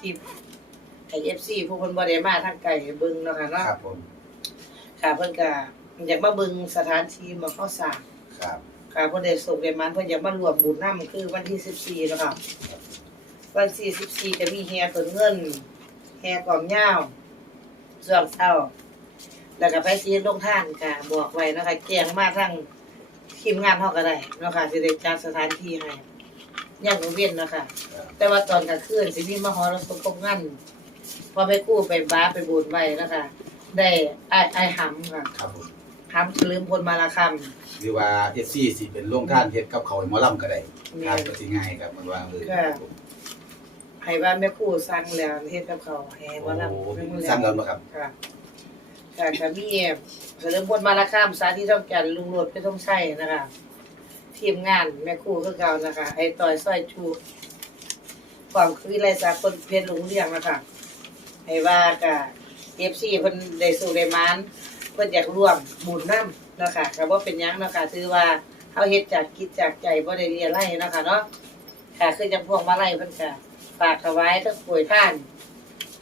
คลิปให้ FC ผู้เพิ่นบ่ได้มาทางไกลเบิ่งเนาะค่ะเนาะครับผมค่ะเพิ่นก็อยากมาเบิ่งสถานที่หมาเข้าสร้างครับค่ะเพิ่นได้ส่งได้มันเพิ่นอยากมารวมบุญนำคือวันที่14เนาะค่ะวันที่14จะมีแห่ต้นเงินแห่กองยาวส่วงเช้าแล้วก็ไปสิลงทานก็บอกไว้เนาะคะแจ้งมาทางทีมงานเฮาก็ได้เนาะค่ะสิได้จัดสถานที่ให้ ย่างเว้นเนาะค่ะครับแต่ว่าตอนกลางคืนสิมีมหรสพคงงานพอไปกู้ไปบ้าไปบุญไว้นะคะ ได้ไอ้ไอ้หำค่ะครับผมหำเฉลิมพลมาลาคหรือว่าเอฟซีสิเป็นโรงท่านเฮ็ดกับเขาวให้หมอลำก็ได้ำคแม่รับก็สิง่ายครับมันว่าเออค่ะให้ว่าแม่ครู่สั่งแล้วเฮ็ดกับเขาวให้ว่านำโอ้สั่งแล้วบ่ครับค่ะค่ะก็มีเฉลิมพลมาลาคำสาธิตต้องการลุงโรดไปต้องใช้นะคะ ทีมงาน แม่ครู่คือเก่านะคะ ไอ้ต่อยซอยชูความคือไลสากลเพชรหลงเรียงนะคะให้ว่ากับเอฟซีเพิ่นได้สู่ได้มานเพิ่นอยากร่วมบุญนํเนะค่ะก็บ่เป็นหยังนะค่ะถือว่าเฮาเฮ็ดจากคิดจากใจบ่ได้เรียไล่นะค่ะเนาะค่ะคือจังพวงมาลัยเพิ่นก็ฝากถวายทั้งป่วยท่าน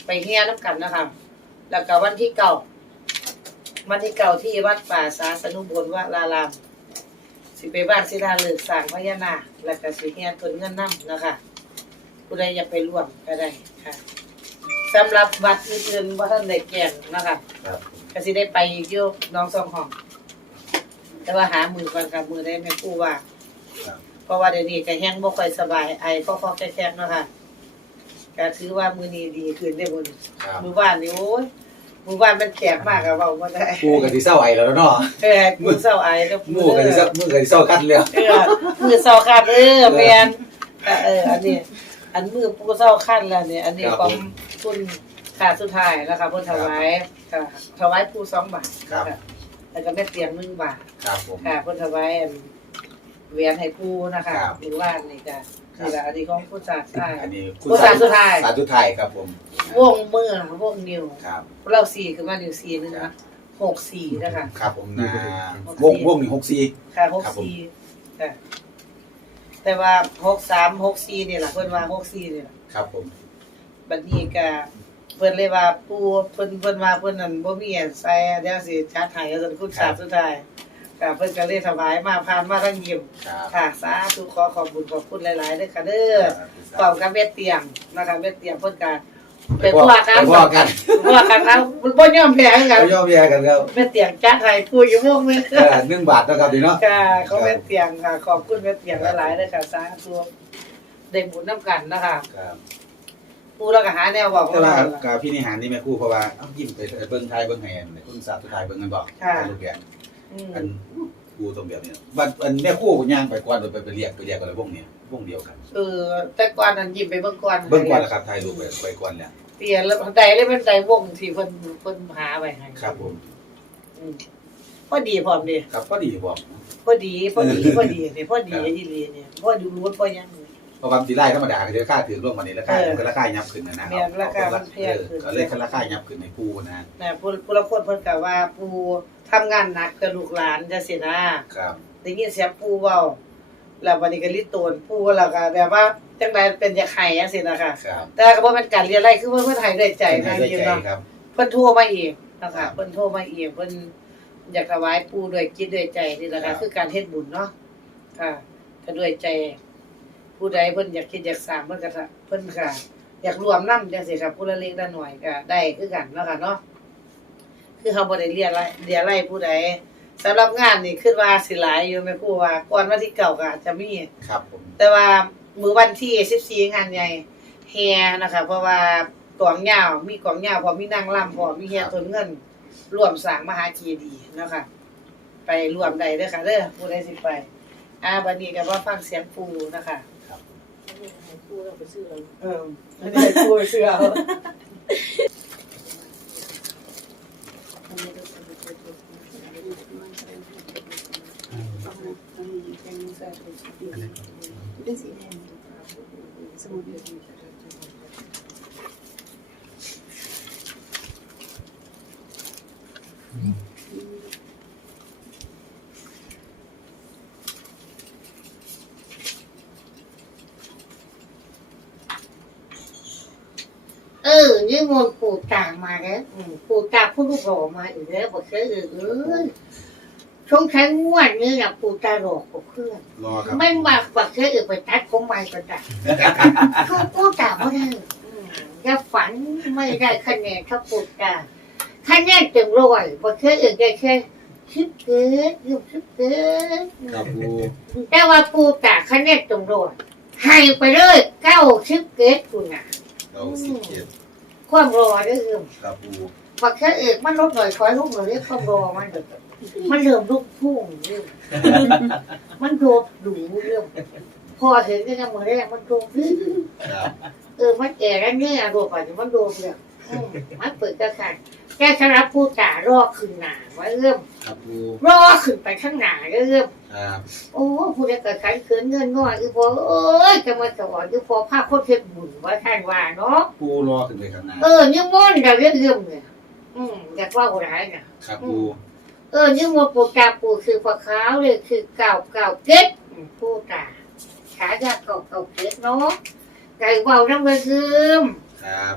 ไปเฮียน้ำกันนะค่ะแล้วก็วันที่เก่าวันที่เก่าที่วัดป่าสาสนุบลวราราม สิไปบ้านศิลาฤกษ์สร้างพญานาคแล้วก็สิเฮียต้นเงินนํเนาะค่ะผู้ใดอยากไปร่วมก็ได้ค่ะสำหรับวัดอื่นๆว่าท่านได้แก่งนะคะครับก็สิได้ไปอีกอยู่น้องสองห้อง แต่ว่าหามือก่อนกับมือได้แม่ครู่ว่า ครับเพราะว่าเดี๋ยวนี้ก็แห้งบ่ค่อยสบายไอก็พอแค่ๆเนาะค่ะก็ถือว่ามือนี้ดีขึ้นได้บ่นี่ครับ มือว่านนี่โอ้ย มือว่านมันแขกมากอะเว้าบ่ได้กูก็สิเศร้าไอแล้วเนาะเออมือเศร้าไอกับหมู่ก็สิเศร้ามือก็สิเศร้ากันแล้วเออมือเศร้าคันเออแม่นเอออันนี้ อันมือปูเศร้าคันแล้วเนี่ยอันนี้ของคุณค่าสุดท้ายแล้วค่ะเพิ่นถวายค่ะถวายปูสองบาทครับค่ะแล้วก็แม่เตียงหนึ่งบาทครับผมค่ะเพิ่นถวายอันเหวียนให้ปูนะคะครับหรือว่านี่ก็ นี่แหละอันนี้ของผู้จัดใช่อันนี้ผู้สาสุดท้ายสาสุดท้ายครับผมวงมือวงนิ้วครับ เราสี่คือมานิ้วสี่นึงนะหกสี่นะคะครับผมนะหกวสี่งวงนี่หกสี่ ค่ะหกครับผม สี่ค่ะแต่ว่าหกสามหกสี่นี่แหละเพิ่นว่าหกสี่นี่แหละครับผม บัดนี้ก็เพิ่นเลยว่าปู่เพิ่นเพิ่นว่าเพิ่นนั่นบ่มีอันใส่เดี๋ยวสิจัดให้ก็ซั่นคุณสาสุดท้าย ค่ะเพิ่นก็เลยถวายมาผ่านมาทางยิ้มครับค่ะสาธุขอขอบคุณขอบคุณหลายๆเด้อค่ะเด้อพร้อมกับเม็ดเตียงนะคะเม็ดเตียงเพิ่นก็ไปพวกกันไปพวกกันพวกกันนะบ่ยอมแพ้กันไปย่อมแย่กันครับเม็ดเตียงจัดให้ผู้อยู่วงนึงเออหนึ่งบาทนะครับดีเนาะค่ะเขาเม็ดเตียงค่ะขอบคุณเม็ดเตียงหลายๆเด้อค่ะสาธุได้บุญนํกันนะคะครับปู่เราก็หาแนวบอกแต่ว่าว่ากับพี่นิหารนี่แม่ครู่เพราะว่าเอ้ายิ้มไปเบิ่งไทยเบิ่งแหนคุณสาสุดท้ายเบิ่งกันบอกค่ะลูกแก อืมอันครูตรงแบบเนี้ยบัดอันแม่ครู่ย่างไปก่อนไปไปเรียกไปเรียกกันแล้ววงเนี้ยวงเดียวกัน เออ แต่ก่อนนั้นยิ้มไปเบิ่งก่อนเบิ่งก่อนแล้วครับถ่ายรูปไปไปก่อนแล้วเตียแล้วใดเลยเป็นใดวงที่เพิ่นเพิ่นหาไว้ให้ครับผมอืมพอดีพร้อมดีครับพอดีบอกพอดีพอดีพอดีนี่พอดีอีหลีเนี่ยพอดูรู้พอยังนี่เพ ราะความสีไล่ธรรมดาก็จะราคาถือร่วมวันนี้ราคาเออมันก็ราคายับขึ้นนะนะคแม่รับนราคามันแพงขึ้นก็เลยราคายับขึ้นในปูนะนะผู้ผู้ละคนเพิ่นก็ว่าปู่ทำงานหนักกับลูกหลานจังซี่นะครับได้ยินเสียงปู่เว้าแล้วบัดนี้ก็ลิโตนปู่แล้วก็แบบว่าจังไดเป็นอยากให้จังซี่นะคะครับแต่ก็บ่แม่นการเรียนอะไรคือเพิ่นเพิ่นให้ด้วยใจนะได้จริงใจเนาะครับเพิ่นโทรมาเองนะครัคะบเพิ่นโทรมาเองเพิ่นอยากถวายปู่ด้วยจิตด้วยใจนี่แหละครัค่ะบคือการเฮ็ดบุญเนาะค่ะก็ด้วยใจ ผู้ใดเพิ่นอยากคิดอยากสร้างเพิ่นก็ทะเพิ่นค่ะอยากรวมนำจังซี่ค่ะผู้ละเล็กละน้อยก็ได้คือกันเนาะค่ะเนาะคือเฮาบ่ได้เรียนอะไรเรียนอะไรผู้ใดสำหรับงานนี่คิดว่าสิหลายอยู่แม่ครูว่าก่อนวันที่เก้าก็อาจจะมี ครับผม แต่ว่ามื้อวันที่14งานใหญ่แฮนะคะ เพราะว่ากองยาวมีกองยาวพร้อมมีนางร่ำพร้อมมีแฮต้นเงินร่วมสร้างมหาเจดีย์เนาะค่ะไปร่วมได้เด้อค่ะเด้อผู้ใดสิไป อ่าบัดนี้ก็ว่าฟังเสียงปูนะคะ ให้คู่เราไปซื้อเราเออไม่ได้พูดเชื่อเอาอืม นต์ปู่ตามาแล้วอืมปู่ตาผู้ลูกหล่อมาอีกแล้วบอกเคยเออเอ้ยช่วงใช้งวดนี้นะปู่ตาหลอกกับเพื่อนรอครับไม่มาบอกเคยเออไปตัดผมใหม่ก็ได้คือปู่ตาไม่ได้อืมอย่าฝันไม่ได้คะแนนถ้าปู่ตาคะแนนเต็มร้อยบอกเคยเออได้แค่ชิบเกิดอยู่ชิบเกิดครับปูแต่ว่าปู่ตาคะแนนเต็มร้อยให้ไปเลยเก้าชิบเกิดคุณน่ะเราสิบเจ็ด ความรอได้คือครับปูบักแค่เอกมันลดหน่อยคอยลูกหน่อยเรียกความรอมันเด็กมันเริ่มลุกพุ่งเรื่องมันโดดดูเรื่องพอเห็นกันมือแรกมันโดดครับเออมันแก่แล้วเนี่ยโดดไปมันโดดเลยอืมมันเปิดกระขันแกสำหรับผู้จ่ารอขึ้นหนาไว้เริ่ม ครับปูรอขึ้นไปข้างหนาเริ่มครับโอ้ผู้ใดเกิดขันเขินเงินน้อยอีพอเอ้ยจะมาสอนอีพอภาพโคตรเท็จบุญว่าท่านว่าเนาะปูรอขึ้นไปข้างหน้าเออนี่ม่อนต์เราเรื่องเรื่องเนี่ยอืมอยากว่าอะไรน่ะครับปูเออนี่มันปูกาปูคือปลาขาวเลยคือเก่าเก่าเก็ดอืมปูตาขายาเก่าเก่าเก็ดเนาะไก่เบาน้ำมันซึมครับ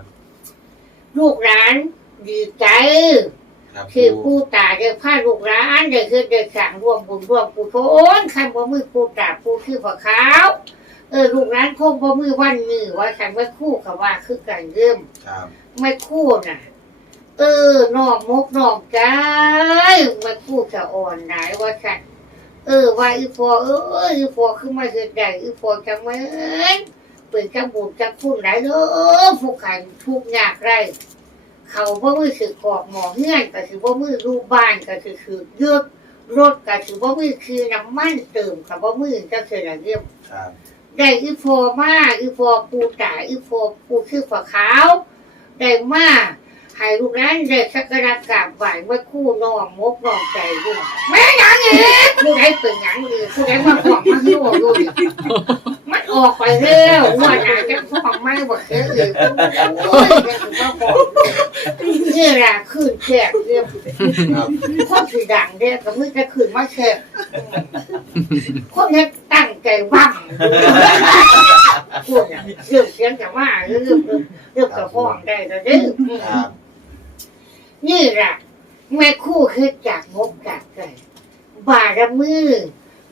ลูกหลานดีใจ ครับคือปูปูตาเด็กผ้าลูกหลานเด็กคือเด็กสั่งรวมบุญรวมกุศลขันบ่มือปูตาปูคือปลาขาวเออลูกหลานคงบ่มือวันมือว่าขันไว้คู่กับว่าคือกันเริ่มครับไม่คู่น่ะ เออนอกมกนอกใจไม่คู่จะอ่อนไหนว่าฉันเออว่าอีพอเอออีพอขึ้นมาเกิดใหญ่อีพอจะเหมือนเปิดจะบุญจะพุ่นไหนเด้อผู้ขันทุกอยากไร เขาบ่มือสือกอกหมอเฮือนก็คือบ่มือรูปบ้านก็คือคือเยือกรถก็คือบ่มือคือน้ำมันเติมกับบ่มือจะคืออะไรเรียบครับได้อีโฟมาอีโฟปูตาอีโฟปูชื่อฝาขาว ได้มาให้ลูกนั้นได้สักการะกราบไหว้เมื่อคู่น้องมกน้องใจด้วยแม่หยังอีกผู้ใดเป็นหยังอีกผู้ใดมาของมาโยดูดิมัน ออกไปแล้วว่าหนาจะฟ้องไม่บอกเออเออโอ้ยนี่แหละคืนแขกเรียบครับคนสีดังเรียกก็มึงจะคืนมาแขกคนนี้ตั้งใจว่างพูดเนี่ยเรื่องเสียงจะว่าเรื่องเรื่องกระฟ้องได้ก็เด้อครับนี่แหละแม่คู่คือจากงบจากใจบารมือ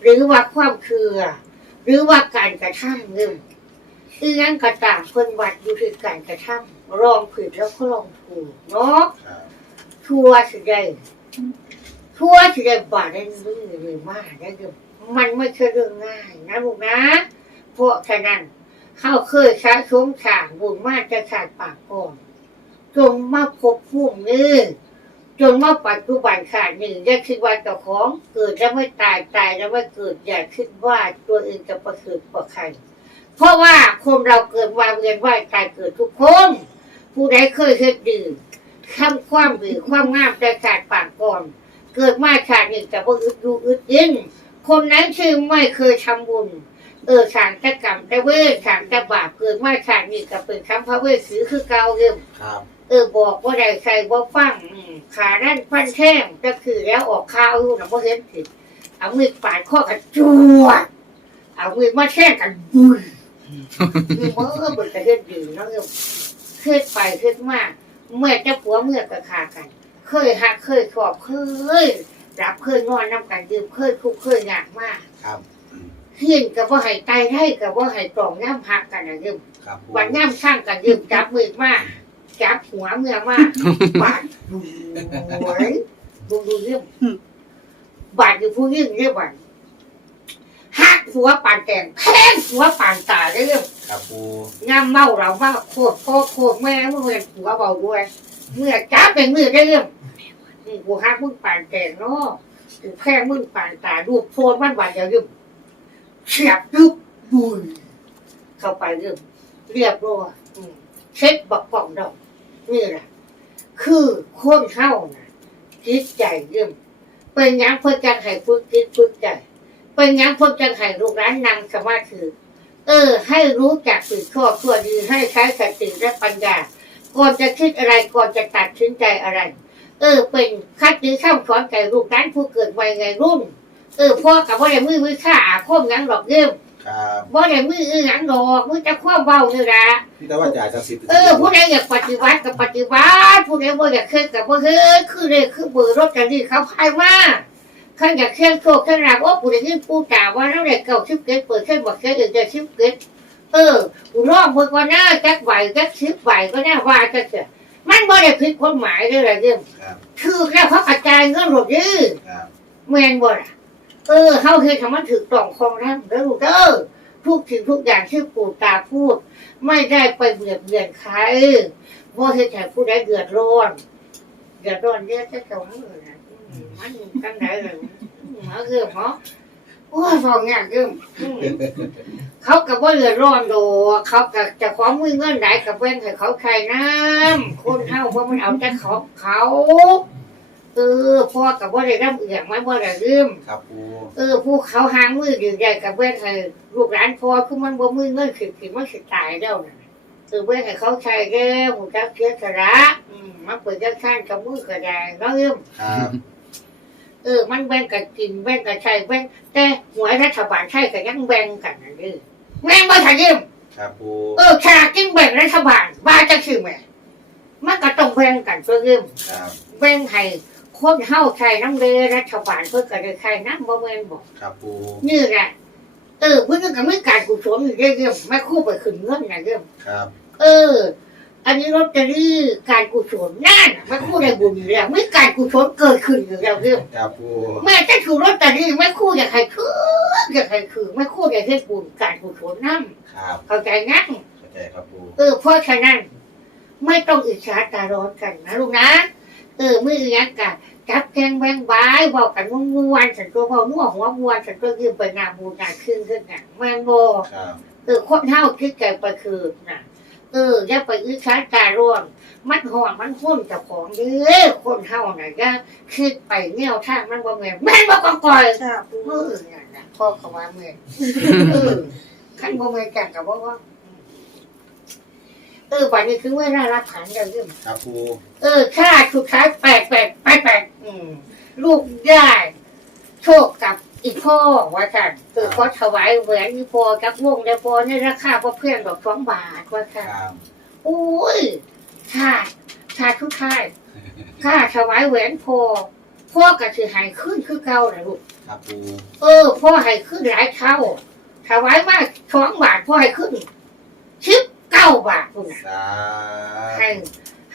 หรือว่าความเชื่อ หรือว่าการกระทำเรื่องอีนั้นกระตามคนวัดอยู่ที่การกระทำลองผิดแล้วก็ลองถูกเนาะครับทั่วสิได้ทั่วสิได้บาดได้มือหรือมากได้เรื่อมันไม่ใช่เรื่องง่ายนะลูกนะ เพราะฉะนั้นเข้าเคยสะสมสางบุญมากจะขาดปากก่อนจนมาพบผู้นี้ จนมาปัจจุบันขาดหนึ่งอย่าคิดว่าเจ้าของเกิดแล้วไม่ตายตายแล้วไม่เกิดอย่าคิดว่าตัวเองจะประเสริฐกว่าใคร เพราะว่าคนเราเกิดวาเวียนว่ายตายเกิดทุกคน ผู้ใดเคยเฮ็ดดีทำความดีความงามแต่ขาดปากก่อน เกิดมาชาตินี้จะบ่อึดดูอึดยินคนนั้นชื่อไม่เคยทำบุญ เออสางแต่กรรมแต่เวทสางแต่บาปเกิดมาชาตินี้ก็เป็นคำพระเวสสีคือเก่าเดิมครับ เออบอกว่าได้ใส่บ่ฟังอืมขาด้านฟันแท่งก็คือแล้วออกข้าวอยู่นะบ่เห็นผิดเอามือปาดข้อกันจวดเอามือมาแท่งกันบุยนี่มันก็เป็นกระเฮ็ดดีเนาะเออเคยไปเคยมาเมื่อจะผัวเมื่อก็ขากัน เคยหักเคยขอบเคยรับเคยนอนน้ำกันยืมเคยคุกเคยยากมากครับอืมเฮียนกับว่าให้ไตให้กับว่าให้กล่องน้ำหักกันนะยืมครับปูวันย่ำข้างกันยืมจับมือมาก จับหัวเมื่อมากบาดดูหวยดูดูเรื่องบาดอยู่ผู้ยิ่งเรียกว่าหักหัวปานแตงแทงหัวปานตายเรื่องครับปูย่ำเมาเราว่าโคตรพ่อโคตรแม่เมื่อเมื่อหัวเบาด้วย เมื่อจับเป็นมือได้เรื่องนี่กูหักมึงปานแตงเนาะกูแพงมึงปานตาดูโพนมันบาดเดียวยืมเฉียบยุบบุยเข้าไปเรื่องเรียบร้อยอืมเช็ดบักป่องดอก นี่แหละคือคนเฮานะจิตใจเรื่องเป็นยังเพื่อจังให้ฝึกจิตฝึกใจ เป็นยังเพื่อจังให้ลูกหลานนั่งสมาธิเออ ให้รู้จักสิ่งชั่วชั่วดีให้ใช้สติและปัญญาก่อนจะคิดอะไรก่อนจะตัดสินใจอะไร เออ เป็นคัดดีข้ามสอนใจลูกหลานผู้เกิดวัยไงรุ่น เออพ่อกับว่าอะไรมือมือข้าอาคมหยังหรอกเยี่ยม ครับบ่ได้มืออื่นหยังดอกมือจะความเว้านี่ล่ะพี่แต่ว่าจ่ายจากสิทธิ์เออผู้ใดอยากปฏิบัติก็ปฏิบัติผู้ใดบ่อยากเคลื่อนก็บ่เคลื่อนคือเลยคือเบอร์รถกันนี่เขาพายมาขันอยากเคลื่อนโชคเคลื่อนรับโอ้ผู้ใดยินผู้จ่าว่าแล้วได้เก่าชิบเกิดเปิดเคลื่อนบ่เคลื่อนเดี๋ยวจะชิบเกิดเออกูร้องเพิ่นว่าหน้าจักใบจักชิบใบก็น่าว่าจักเสียมันบ่ได้ผิดกฎหมายเด้อล่ะเด้อครับคือแล้วเขากระจายเงินหมดยื้อครับแม่นบ่ล่ะ เออเฮาเฮ็ดให้มันถูกต้องคงทำเด้อเด้อทุกสิ่งทุกอย่างที่ปู่ตาพูด ไม่ได้ไปเบียดเบียนใครบ่เฮ็ดให้ผู้ใดเดือดร้อนเดือดร้อนเยอะจะจ้ามือนะมันจังไดเลยมาเกือบเนาะโอ้ยฟองยากเกิมอืมเขาก็บ่เดือดร้อนโดเขาก็เจะของมือเงินไหนกับเว้นให้เขาใครน้ำคนเฮาบ่มันเอาแต่ของเขา เออพ่อกับว่าได้รับเอียงไม่ว่าได้ลืมครับปูเออผู้เขาหางมือดีใหญ่กับเว้นให้ลูกหลานพ่อคือมันบ่มือเงินขึ้นขึ้นมันสิตายแล้วน่ะเออเว้นให้เขาใช้แล้วหูจักเสียสละอืมมันเปิดจังซั่นกับมือก็ได้เนาะลืมครับเออ มันแบ่งกันกินแบ่งกันใช้แบ่งแต่หวยรัฐบาลใช้ก็ยังแบ่งกันนั่นเด้อแม่งบ่ทันลืมครับปูเออฉลากกินแบ่งรัฐบาลบ้าจังซี่แหม่มันก็ต้องแบ่งกันเพื่อลืมครับแบ่งให้ คนเฮาใช้น้ำเลรัฐบาลเพื่อก็ได้ใช้น้ำบ่แม่นบอกครับปูนี่แหละเออเพิ่นก็ไม่การกุศลอยู่เรื่อยๆแม่ครู่ไปขึ้นเงินนะเรื่องครับ เออ อันนี้ลอตเตอรี่การกุศลนั่นน่ะแม่ครู่ได้บุญอยู่แล้วไม่การกุศลเกิดขึ้นอยู่แล้วเรื่องครับปูแม่จะถูกลอตเตอรี่แม่ครู่อยากให้คืออยากให้คือแม่ครู่อยากให้บุญการกุศลนั่นครับเข้าใจงั้นเข้าใจครับปูเออเพราะฉะนั้น ไม่ต้องอิจฉาตาร้อนกันนะลูกนะ เออมืออยังกันจับแกงแบงบายบอกกันว่ามวนฉันตัวเบาน่วหัวมวนฉันตัวยืมไปนาบูนาขึ้นขึ้นน่ะแม่นโบครับเออคนเท่าคิดใจไปคือน่ะเอออย่าไปอิจฉาตาร้อนมันหอนมันหุ่นเจ้าของเด้อคนเท่าน่ะอย่าคิดไปแนวทางมันบ่แม่นแม่นบ่ก็ก่อยค่ะปูเออนั่นน่ะพ่อเขาว่าแม่นเออขั้นบ่แม่นจังกับบ่ว่า เออวันนี้คือเวลารับขันเดี๋ยวยืมครับปูเออค่าสุดท้ายแปดแปดแปดแปดอืมลูกได้โชคกับอีพ่อว่ากันเออขอถวายแหวนอีพ่อกับวงได้พ่อในราคาพอเพื่อนดอกสองบาทว่ากันครับโอ้ยชาติชาติทุกท่ายค่าถวายแหวนพ่อพ่อก็คือใหายขึ้นคือเก่าแหละลูกครับปูเออพ่อให้ขึ้นหลายเท่าถวายมากสองบาทพ่อให้ขึ้นชิบเก้าบาทคุณน่ะสาให้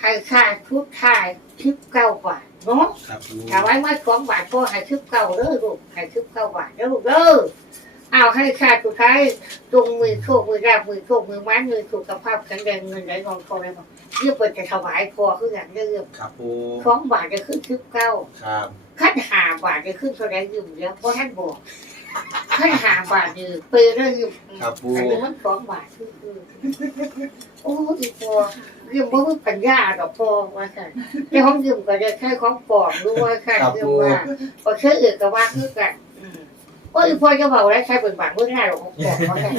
ให้ค่าทุกท่ายชิบเก้าบาทเนาะครับปูถวายมาสองบาทพ่อให้ชิบเก้าเด้อลูกให้ชิบเก้าบาทเด้อลูกเด้อเอาให้ค่าสุดท้ายตรงมือโชคมือราบมือโชคมือไม้มือสุขภาพแข็งแรงเงินไหลนองทองอะไรบ้างเรื่องเปิดจะถวายพ่อคืออย่างเรื่องครับปูสองบาทจะขึ้นชิบเก้าครับขั้นหาบาทจะขึ้นเท่าไหรอยู่แล้วเพราะท่านบอก ขั้นหาบาทนี่เปเรื่องอยู่ครับปู อันนี้มันสองบาทคือคือโอ้อีพอยืมบ่มีปัญญาดอกพอว่าค่ะแต่ของยืมก็จะแค่ของปลอมรู้ว่าค่ะยืมว่าก็เชื่ออื่นก็ว่าคือกันอืมโอ้อีพอจะบอกแล้วใช้เป็นบาทเมื่อไหร่หรอกของปลอมว่าค่ะ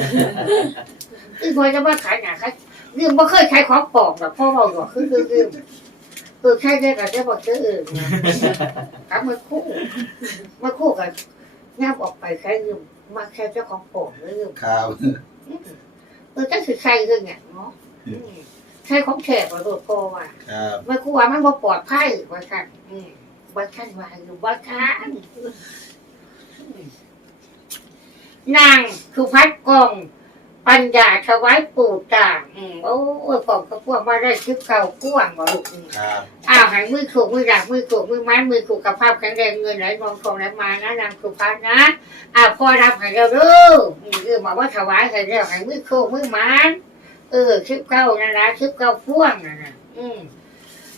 อีพอจะมาขายหนาค่ะยืมบ่เคยใช้ของปลอมหรอกพ่อบอกหรอกคือคือยืมเออใช่ได้ก็จะบอกเชื่ออื่นนะ ครับมาคู่มาคู่กัน งาบออกไปใช้ยืมมาแค่เจ้าของโป่งเลยยืมครับเออจังสิใช่เรื่องอย่างเนาะอืมใช่ของแขกว่าโดดโพว่าครับมาคู่ว่ามันบ่ปลอดภัยว่าคันอืมว่าคันว่าอยู่ว่าคันนางสุพัฒน์กอง ปัญญาถวายปู่ต่างอืมโอ้ยปองกระพวกมาได้ชิบเก่าพ่วงบ่ลูกอืมครับอ้าวหายมือถูกมือดักมือถูกมือไม้มือถูกกับภาพแข็งแรงเงินไหลมองทองไหลมานะนางสุภาพนะอ้าวพอรับใหายเราดูอืมคือมาว่าถวายใหายแล้วใหายมือถูกมือไม้เออชิบเก้านั่นนะชิบเก้าพ่วงนั่นนะอืม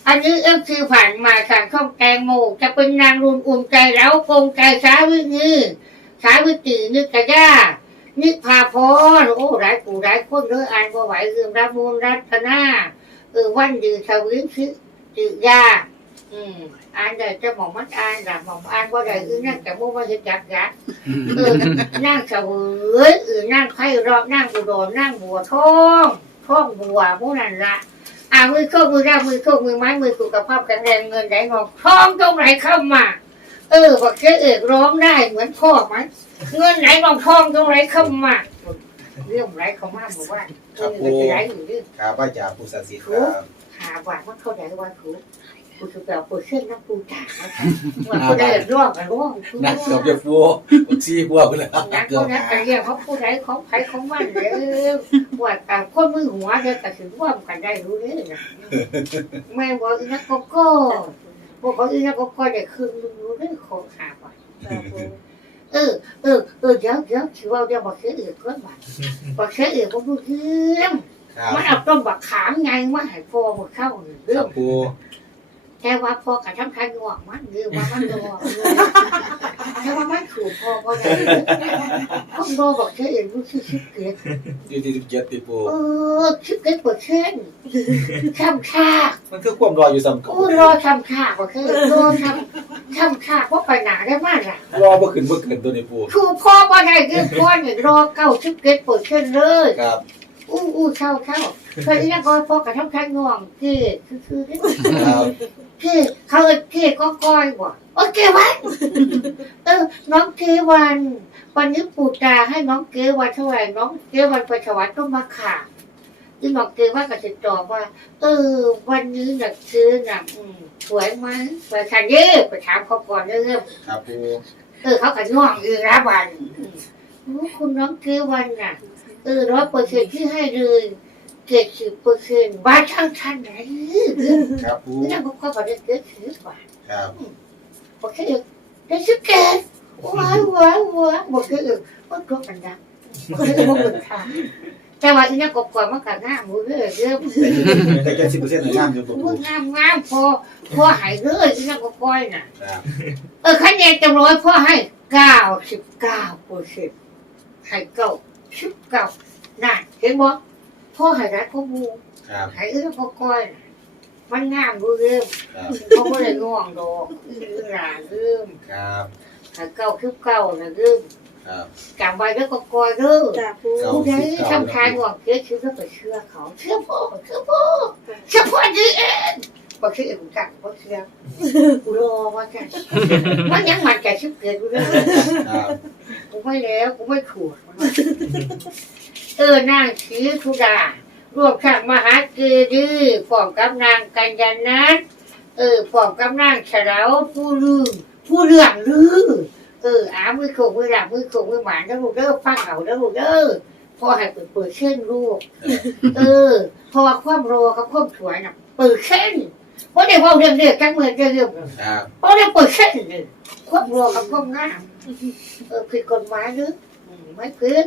อันนี้เอฟซีผ่านมาทางช่องแตงโมจะเป็นนางรุนอุ่นใจแล้วคงใจสาวินีสาวิตีนึกกระยา นิพาพรโอ้หลายปู่หลายคนเลยอ่านบ่ไหวเรื่องรับมูลรัตนาเออวันยืนทวินชิจือยาอืมอ่านได้จะหมองมันอ่านละหมองอ่านว่าได้คือนั่งแต่มู่ว่าเห็นจักยักเออนั่งเฉวยเออนั่งไพ่รอบนั่งอุดรนั่งบัวทองท้องบัวพวกนั้นละอ่ามือโชคมือราบมือโชคมือไม้มือสุขภาพแข็งแรงเงินไหลงอกทองตรงไหนเข้ามา เอเออบอกแค่เอกร้องได้เหมือนพ่อไหม เงินไหนลองทองตรงไหนเข้ามาเรื่องไรเข้ามาบอกว่าเออมันจะไรอยู่ดิครับว่าจากผู้ศักดิ์สิทธิ์ครับหาว่าว่าเขาได้ว่าคือกูจะแบบปูเส้นน้ำปูจ่าว่าเขาได้ร่วงกันร่วงนักเกือบจะฟัวบักซี่ฟัวไปแล้วนักเกือเขาบนักกันเรียกเขาผู้ใดของไผของมันเลยว่าแต่คนมือหัวเดียวแต่ถึงร่วมกันได้รู้เลยนะแม่บอกอีนักก็ก็บอกเขาอีนักก็ก็ได้คืนรู้เรื่องของหาว่าจ้าปู เออเออเออเดี๋ยวเดี๋ยวถือว่าเดี๋ยวบอกเสียอื่นก็บัดบอกเสียอื่นก็รู้เรื่องครับมันเอาต้นบักขามไงว่าให้พอหมดเข้าหนึ่งคเรื่อรังบปู แต่ว่าพอกับทำทางงอกมันหรือว่ามันงอกแต่ว่ามันถูกพอพอได้พวกโรบอกเสียอื่นรู้สึกชิบเกลียดอยู่ที่สิบเจ็ดติปูเออชิบเกลียดปวดเส้นช้ำชามันคือความรออยู่ซ้ำเก่าโอ้รอช้ำชาบอกเสียอื่นรอช้ำช้ำชาเพราะไปหนาได้มากล่ะรอบ่ขึ้นบ่เกินตัวนี้ปูถูกพ่อว่าได้เรื่องพ่อเนี่ยรอเก้าชิบเกลียดปวดเส้นเลยครับ อู้อู้เช่าเช่าเคยเรียกว่าพ่อกับทำทางง่วงเก้คือคือเรียกครับเก้เขาเอิ้นเก้ก็ก้อยบ่โอเควันเออน้องเกวัน วันนี้ปู่ตาให้น้องเกวันเท่าไหร่น้องเกวันไปถวายต้นมะขามที่น้องเกว่าก็จะตอบว่า เออ วันนี้น่ะซื้อน่ะอืมสวยไหมสวยค่ะเย่ไปถามเขาก่อนเรื่องครับปูเออเขาก็ง่วงอีกแล้ววันอืมคุณน้องเกวันน่ะ เออร้อยเปอร์เซ็นต์ที่ให้เลยเจ็ดสิบเปอร์เซ็นต์บ้านช่างชันไหนครับปูนี่ก็ก็บอกได้เกิดสิบกว่าครับโอเคได้สิบเกตว้าวว้าวว้าวบอกคือว่าตัวกันดังคนที่บอกเป็นทางแต่ว่าที่นี่ก็กว่ามันกันหน้ามือเรื่อยเรื่อยแต่แค่สิบเปอร์เซ็นต์งามอยู่ปูมืองามงามพอพอหายเรื่อยที่นี่ก็ก้อยน่ะครับเออคะแนนจำร้อยพ่อให้เก้าสิบเก้าเปอร์เซ็นต์ให้เก้า สิบเก้าน่ะเห็นบ่พ่อให้รักพ่อมูครับให้เอื้อพ่อก้อยน่ะมันงามรู้เรื่องครับเขาไม่ได้ง่วงดอกอื้อหลาเรื่องครับให้เก้าสิบเก้านะเรื่องครับจำไว้แล้วก็ก้อยเรื่องจ้าปูผู้ใดทำทานง่วงเชื่อชื่อก็ไปเชื่อเขาเชื่อพ่อเชื่อพ่อเชื่อพ่อดีเอง พอเชื่อเองจังพอเชื่อกูรอว่าจังมันยังมันใจชิบเกินกูเรื่องครับกูไม่แล้วกูไม่ขวดมันว่าเออนางชีทุดารวมทั้งมหาเกดีฟอมกับนางกัญญานัทเออฟอมกับนางเฉลาวผู้ลือผู้เรื่องลือเอออามือโขงมือหลับมือโขงมือหวานแล้วลูกเด้อฟังเอาแล้วลูกเด้อพ่อให้เปิดเปิดเช่นลูก เออเพราะว่าความรอกับความสวยน่ะเปิดเช่น เพราะได้เว่าเรื่องเด็กจังเมือเรื่องเรื่องครับเพราะได้เปิดเช่นเลยความรอกับความงามเออผิดกฎหมายหรืออืมไม่ผิด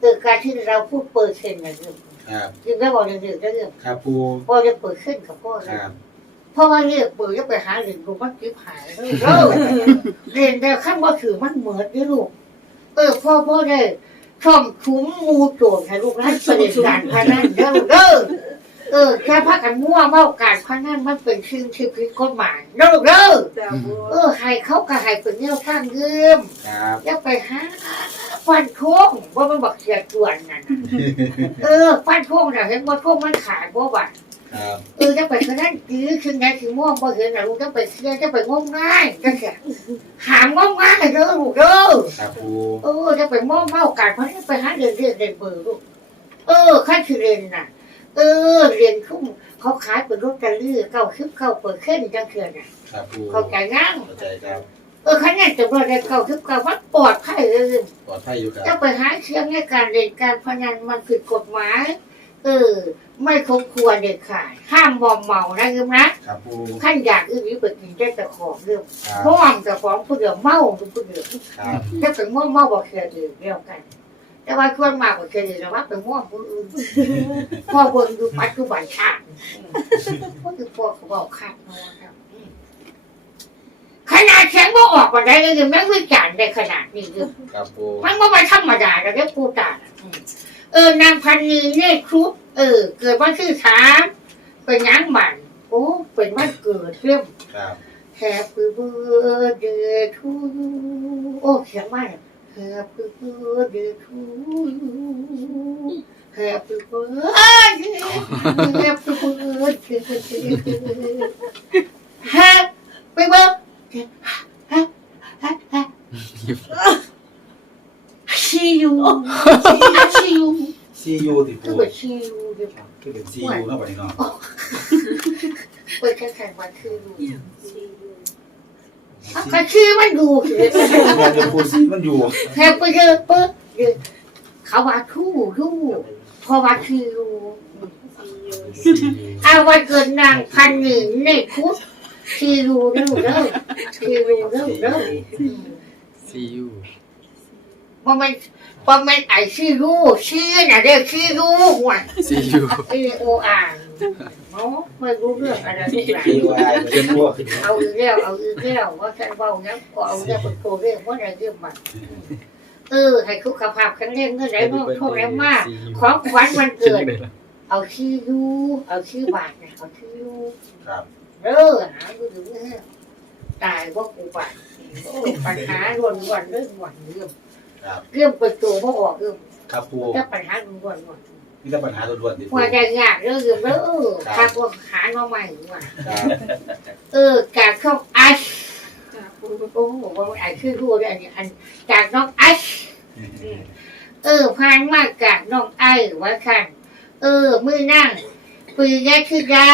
เออการที่เราพูดเปิดเซ็นนะเรื่องครับยังได้บอกเรื่องเรื่องเรื่องครับปูพ่อจะเปิดเส้นกับพ่อคนะรับเพราะว่าเรียกเปิดจะไปหาเหรียญกูมันกิ๊บหายแล้วเออเรียนแต่ขั้นว่าถือมันเหมือนนี่ลูกเออพ่อพ่อได้ช่องคุ้มงูโจรให้ลูกร้านประเด็นการพนันเด้อเด้อ เออแค่พักกันมั่วเมาการพนันมันเป็นชื่อที่ผิดกฎหมายเด้อลูกเด้อจ้าปูเออให้เขาก็ให้เป็นแนวทางเดิมครับอย่าไปหาฟันโค้งว่ามันบักเสียจวนนั่นน่ะเออฟันโค้งน่ะเห็นว่าโค้งมันขาดบ่บ่ะครับเออจะไปขนาดจื้อคือไงคือม่วงบ่เห็นน่ะลูกจะไปเสียจะไปงมง่ายจังซี่หามงมง่ายเด้อลูกเด้อครับปูเออจะไปม่วงเมากันเพราะนี่ไปหาเรียนเรียนเรียนเบอร์ลูกเออขั้นคือเรียนน่ะ เออเรียนคุ้มเขาขายเป็นรถตะลี่เก้าสิบเก้าเปิดขึ้นจังเทื่อน่ะครับปูเข้าใจยังเข้าใจครับเออคะแนนจะว่าได้เก้าสิบเก้ามันปลอดภัยเลยปลอดภัยอยู่คถ้ารับไปหาเชื้อในการเล่นการพนันมันผิดกฎหมาย เออ ไม่สมควรเด็ดขาดห้ามมอมเมานะยืมนะครับปูขั้นอยากอื่นนี้ไปกินได้แต่ของเรื่องครับม่วงแต่ของผู้เดียวเมาผู้เดียวครับถ้าเป็นม่วงเมาบอกเสียดีเดียวกัน แต่ว่าชวนมากกว่าเสียดีแต่ว่าเป็นม่วงผู้อื่นพ่อเบิ่งดูปัจจุบันชาติพ่อคือพ่อเขาบอกขาดน้อยครับอืมขนาดเสียงบ่ออกมาได้เลยยังไม่วิจารณ์ได้ขนาดนี้เลยครับปูมันก็ไม่ธรรมดาเราเรียกปูตาน่ะอืมเออนางพันนีเนตรครุฑเออ เกิดวันที่สามเป็นหยังหมันโอ้เป็นวันเกิดเรื่องครับ Happy birthday to you โอ้เสียงมาก Happy birthday to you Happy birthday Happy birthday Happy birthday ซียูซียูซียูติคือปูแบบซียูเดี๋ยวคือเป็นซียูเนาะบัดนี้เนาะ เปิดแข่งขันวันคือดูอะ ก็ชื่อมันดูสิแม่จะปูซีมันอยู่แค่ไปเจอปุ๊บเดี๋ยวเขาว่าทู่ทู่พอว่าคือดูเอาวันเกิดนางพันหนึ่งในคุกคือดูเด้อเด้อคือดูเด้อเด้ออืมซียูพอ มันพอมันไอ้ชื่อรู้ชื่อน่ะเรียกชื่อรู้หัวซียูเอโออ่านเนาะไม่รู้เรื่องอะไรทุกอย่างซีวายเป็นตัวเอาอีกแล้วเอาอีกแล้วว่าฉันเบานะก็เอาเรื่องเป็นตัวเรื่องว่าอะไรเรื่องมันเออให้คุกภาพกันเรื่องเงื่อนไหนบ้างโทษแล้วมาก ของขวัญวันเกิด เอาชื่อรู้เอาชื่อบาทนะเอาชื่อรู้ครับเออหาดูดูเนี่ยตายว่ากูบาทโอ้ปัญหาวนวันเรื่องวันเรื่อง ครับ เรื่องประตูว่าออกเรื่องครับปูจะปัญหาวนวันวันมีแต่ปัญหาล้วนๆติปูว่าจะยากเรื่องเรื่องเด้อถ้าว่าหามาใหม่ว่าครับเออการเข้าอัชโอ้โหว่ามันอ่านชื่อรู้ด้วยอันนี้อันจากน้องอัชเออพานมากจากน้องไอ้ว่าคันเออ มือนั่งปืนยาชิดา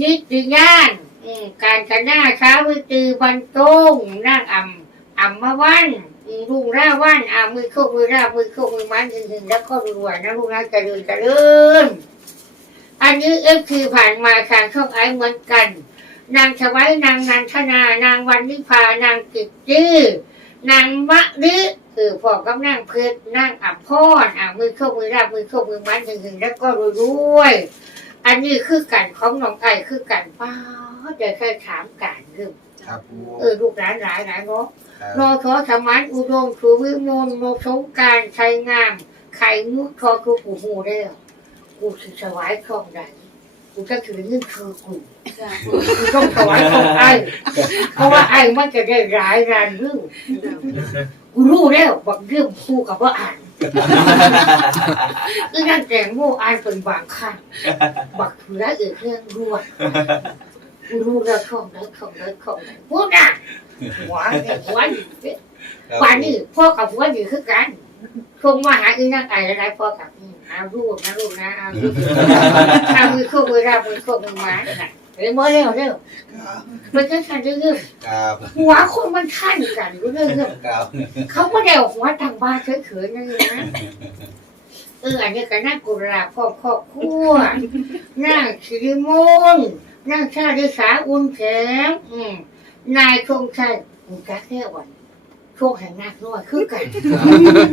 นิติญาณอืมการกันหน้าช้าวิตือบรรตงนั่งอ่ำอ่ำมาวันอืม ลุงร่าวันอามือโคกมือร่ามือโคกมือมันหึงหึงแล้วก็รวยนะลุงนะจะเดินจะเดินอันนี้เอฟคือผ่านมาทางช่องไอเหมือนกัน นางชวัยนางนันทนานางวันนิพานางกิจจื้อนางมะลิคือพ่อกับนางเพชรนางอับพรอ่ามือโคกมือร่ามือโคกมือมันหึงหึงแล้วก็รวยรวยอันนี้คือกันของน้องไก่คือกันป้าเดี๋ยวแค่ถามกันเรื่อง ครับปูเออลูกหลานหลายหลายเนาะครับนอทอธรรมันอุดมชูวิมลนกสงการชัยงาม ไข่มุกทอคือกูหูได้วกูสิถวายของใดกูจะถือเงินคือกูกูต้องถวายของไอ้เพราะว่าไอ้มันจะได้ร้ายรานเรื่องกูรู้แล้วบางเรื่องคู่กับว่าอ่านอีนั่นแต่งโม่อ่านเป็นบางขั้นบักถือแล้วอีกเรื่องรวด กูรู้แล้วของไหนของไหนของไหนพูดนะหัวเนี่ยหัวอยู่เนี่ยครับป่านนี้พ่อกับหัวอยู่คือกันคงมาหาอีนั่งไอ้อะไรพ่อกับอืมเอาลูกนะลูกนะเอาลูกเอามือคู่มือราบมือคู่มือไม้น่ะเร็วเร็วเร็วมันก็ทันเรื่องครับหัวคนมันขั้นกันรู้เรื่องครับเขาก็เดาหัวทางบ้านเฉยๆนั่นเองนะเอออันนี้ก็นั่งกุหลาบครอบครอบครัวนั่งสิริมงคล นั่งชาดิสาอุ่นแข็งอืมนายชงชัยมึงกักแค่วันช่วงแห่งนักน้อยคือกัน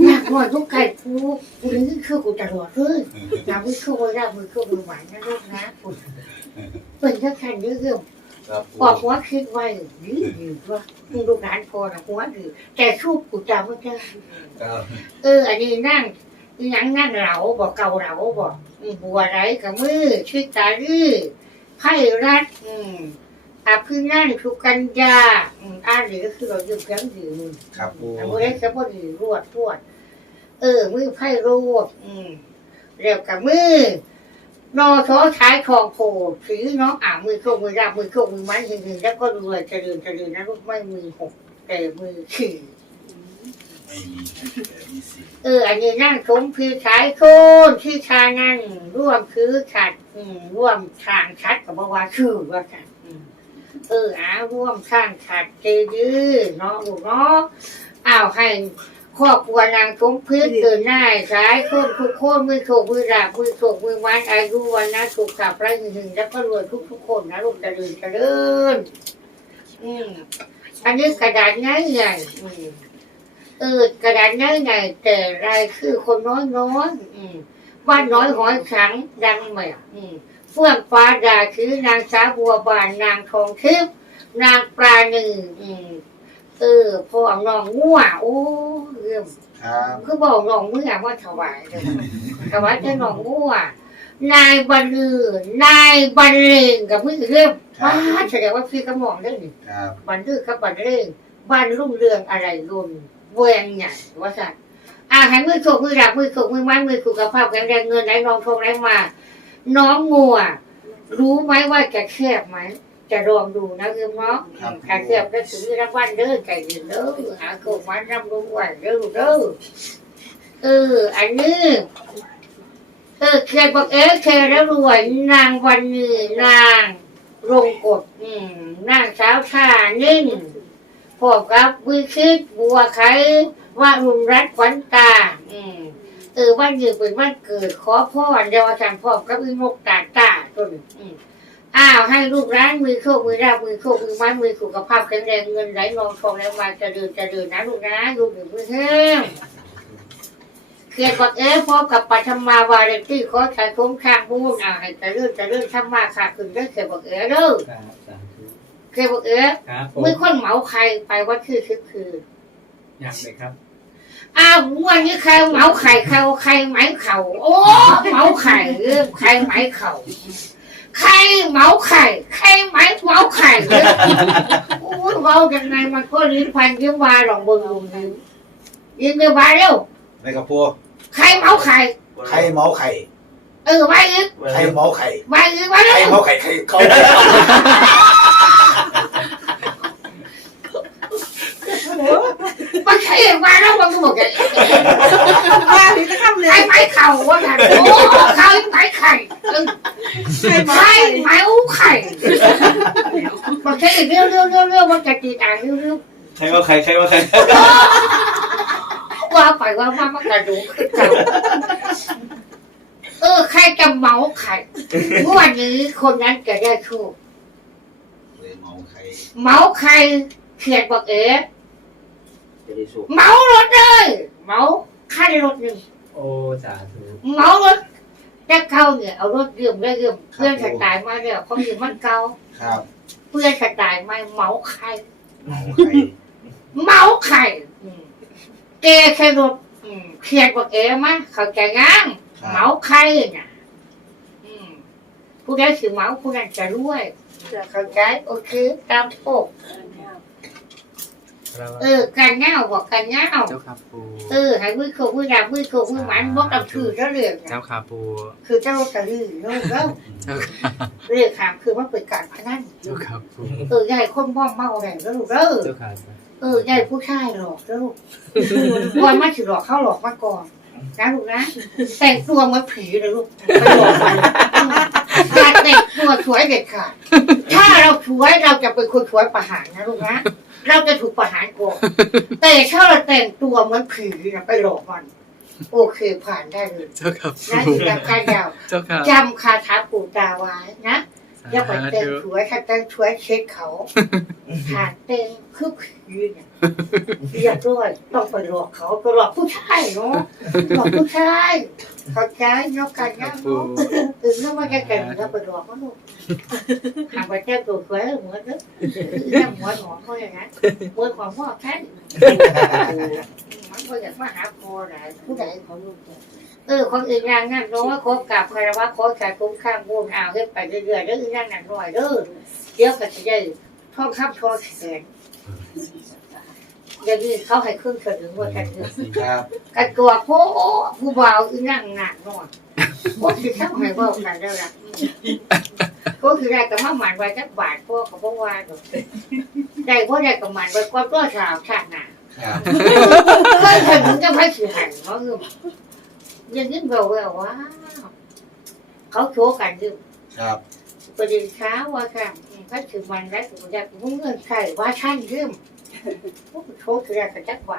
นักน้อยทุกไก่กูกูนี่คือกูตลอดเลยอย่ามือคู่มือราบมือคู่มือหวานนะลูกนะคุณเป็นแค่ขันเรื่องครับปูบอกว่าคิดไว้ดีดีว่ามึงดูงานพอนะหัวดีแต่ชูบกูจำไม่ได้ครับเออ อันนี้นั่งอีหยังนั่งเหลาบอกเกาเหลาบอกอืมบัวไรกับมือชื่อตาลือ ไพ่รัดอืมอาพึ่งนั่นทุกันยาอืมอ่านดีก็คือเราอยู่เพียงดีมือครับปูอันนี้จะพอดีรวดรวด เออ มือไพ่รวดอืมเรียบกับมือนอท้อใช้ทองโพสีน้องอ่ามือโคกมือราบมือโคกมือไม้หึงๆแล้วก็รวยเจริญเจริญนะลูกไม่มือหกแต่มือขี่ไม่มีแต่มีสิ เออ อันนี้นั่งชมพีสายโคนที่ชานั่งร่วมคือขัดอืร่วมทางชัดกับบอกว่าชื่อว่ากันเอออาร่วมสร้างขัดเจดีย์เนาะลูกเนาะอ้าวให้ครอบครัวนางชมพีเกินหน้าสายคนทุกคนมือโฉกมือราบมือโฉกมือมันอายุวันนะสุขสับไรหนึ่งแล้วก็รวยทุกทุกคนนะลูกเจริญเจริญอืมอันนี้กระดาษง่ายใหญ่อืม ออกระดานน้อยไงแต่รายคือคนน้อยน้อยๆอืมบ้านน้อยหอยขังดังแมวอืมเฟื่องฟ้าดาคือนางสาวบัวบานนางทองทิพย์นางปลาหนึ่งอืมเออพ่อน้องงัวโอ้เรื่องครับคือบอกน้องเมื่อว่าถวายเลยถวายจะน้องงัวนายบรรลือนายบรรเลงกับมือเรื่องว้าแสดงว่าพี่กำมองได้หนิครับบันทึกกับบันเร่งบ้านรุ่งเรืองอะไรรุน เวงใหญ่ว่าสัตว์อาหารมือโชกมือดับมือโชกมือไม้มือสุขภาพแข็งแรงเงินไหลนองทองไหลมา น้องงัว รู้ไหมว่าจะแคบไหม จะลองดูนะคือเนาะครับขาเกือบก็ถือรางวัลเด้อไก่ยืนเด้อหาโกมันรำรวยเด้อเด้อเออ อันนี้เออเคยบอกเอ๊ะเคยแล้วรวยนางวันนี้นาง รงกฎอืมนางสาวท่านิ่ง พบกับวิคิดบัวไขว่ารุนรัตน์ขวัญตา อืมเออวันนี้เป็นวันเกิด ขอพ่อเยาจารย์พ่อกับวิมกตาตาต้นอืมอ้าวให้ลูกร้านมือโชคมือราบมือโชคมือไม้มือสุขภาพแข็งแรงเงินไหลนองทองแล้วมาจะเดินจะเดินนะลูกนะลูกหนึ่งมือแห้เขียนกดเอ๊ะพบกับปัทมาวาเรนตี้ขอใช้คุ้มข้างมุ่งอ่าให้จะเลื่อนจะเลื่อนทำมาค่ะขึ้นได้เขียนบอกเอ๊ะเด้อ เขียนบอกเอ๊ะครับผมมือคนเหมาใครไปว่าชื่อคือคือ อยากเลยครับ อ้าววันนี้ใครเหมาไข่ใครเอาใครไหมเข่าโอ้เหมาไข่เริ่มใครไหมเข่าใครเหมาไข่ใครไหมเหมาไข่เริ่มโอ้ยเว้าจังไงมันก็ลิ้นพันยิ้มวาหลองบนลุงยิ้มยิ้มไปวาเร็วในกระปัวใครเมาไข่ไข่เมาไข่เออวาอีกไข่เมาไข่วาอีกวาเร็ไข่วเมาไข่ไข่เขา มันใช่วาแล้วมันก็บอกอย่างว่าถึงจะทำเลยใครไหมเข่าว่าไงโอ้ใครไหมไข่เออใครใครไหมอู้ไข่มันใช่เร็วเร็วเร็วเร็วมันจะตีอ่างเร็วเร็วใครว่าใครใครว่าใครว่าไปว่ามามันกระดูกขึ้นเก่าเออใครจะเมาไข่เมื่อวันนี้คนนั้นจะได้โชคเลยเมาไข่เมาใครเขียนบอกเอ๋ จะได้สุขเมารถเลยเมาค่ารถหนึ่งโอ้สาธุเมารถจะเข้าเนี่ยเอารถยืมได้ยืมเพื่อนสไตล์มาเนี่ยเขายืมมันเก่าครับเพื่อนสไตล์มาเมาใครเมาไข่เมาใครอืมเกแค่รถอืมเขียนบอกเอ๋มาเข้าใจงั้งครัเมาบใครน่ะอืมผู้ใดถือเมาผู้นั้นจะรวยเข้าใจโอเคตามโชค เออการเงาบอกการเงาเจ้าค่ะปูเออให้มือโคมือดามือโคมือหมันบอกกับถือเจ้าเรื่องเจ้าน่ะค่ะปูคือเจ้าลอตเตอรี่โน้ตแล้วเจ้าค่ะเรื่องขามคือว่าเป็นการพนันเจ้าค่ะปูเออใหญ่คนบ้อมเมาแรงแล้วลูกเด้อเจ้าค่ะเออใหญ่ผู้ชายหลอกแล้วลูกวันมาถือหลอกเข้าหลอกมาก่อนนะลูกนะแต่งตัวเหมือนผีเลยลูกไปหลอกมันอย่าแต่งตัวสวยเด็ดขาดถ้าเราสวยเราจะเป็นคนสวยประหารนะลูกนะ เราจะถูกประหารก่อนแต่ถ้าเราแต่งตัวเหมือนผีนะไปหลอกมัน โอเคผ่านได้เลยเจ้าค่ะนะปูที่การการยาวเจ้าค่ะจำคาถาปู่ตาไว้นะ อย่าไปเต้นสวยถ้าเต้นสวยเช็ดเขาหาเต้นคือผีเนี่ยเรียบร้อยต้องไปหลอกเขาไปหลอกผู้ชายเนาะหลอกผู้ชายเขาใจเนาะกันครันะบปูเนาะถึงแล้วมันจะเก่งเราไปหลอกเขาลูกหาไปเจ้าตัวสวยเหมือนเด้อเรื่องหัวหนอนเขาอย่างนั้นหัวของพ่อแค่มันก็อยากมาหาพอหลายผู้ใดของลูกเนี่ย เออคนอื่นงานนั่นน้อยขอกราบคารวะขอใส่คุ้มข้างวงเอาให้ไปเรื่อยๆแล้วอื่นงานนั่นหน่อยเด้อเดี๋ยวก็จะได้ท่องคำทอแขนอย่างนี้เขาให้ขึ้นเถิดหรือว่ากันเถอะครับกันตัวโอ้ผู้บ่าวอื่นนั่งงานหน่อยโอ้คือทำให้บอกกันแล้วล่ะก็คือได้กับมาหมันไว้จักบาทพวกเขาบอกว่าดอกได้เพราะได้กับหมันไว้ก่อนก็สาวชาติหน้าครับเฮ้ยถึงจะไม่ถือหันเขาคือ ยังยิ่งเบาเบาว้าวเขาโชว์กันอยู่ครับประเด็นเช้าว่าค่ะเขาถือมันแล้วถึงจะมุ่งเงินใส่ว่าท่านยืมพวกโชว์คืออะไรกันจักบาท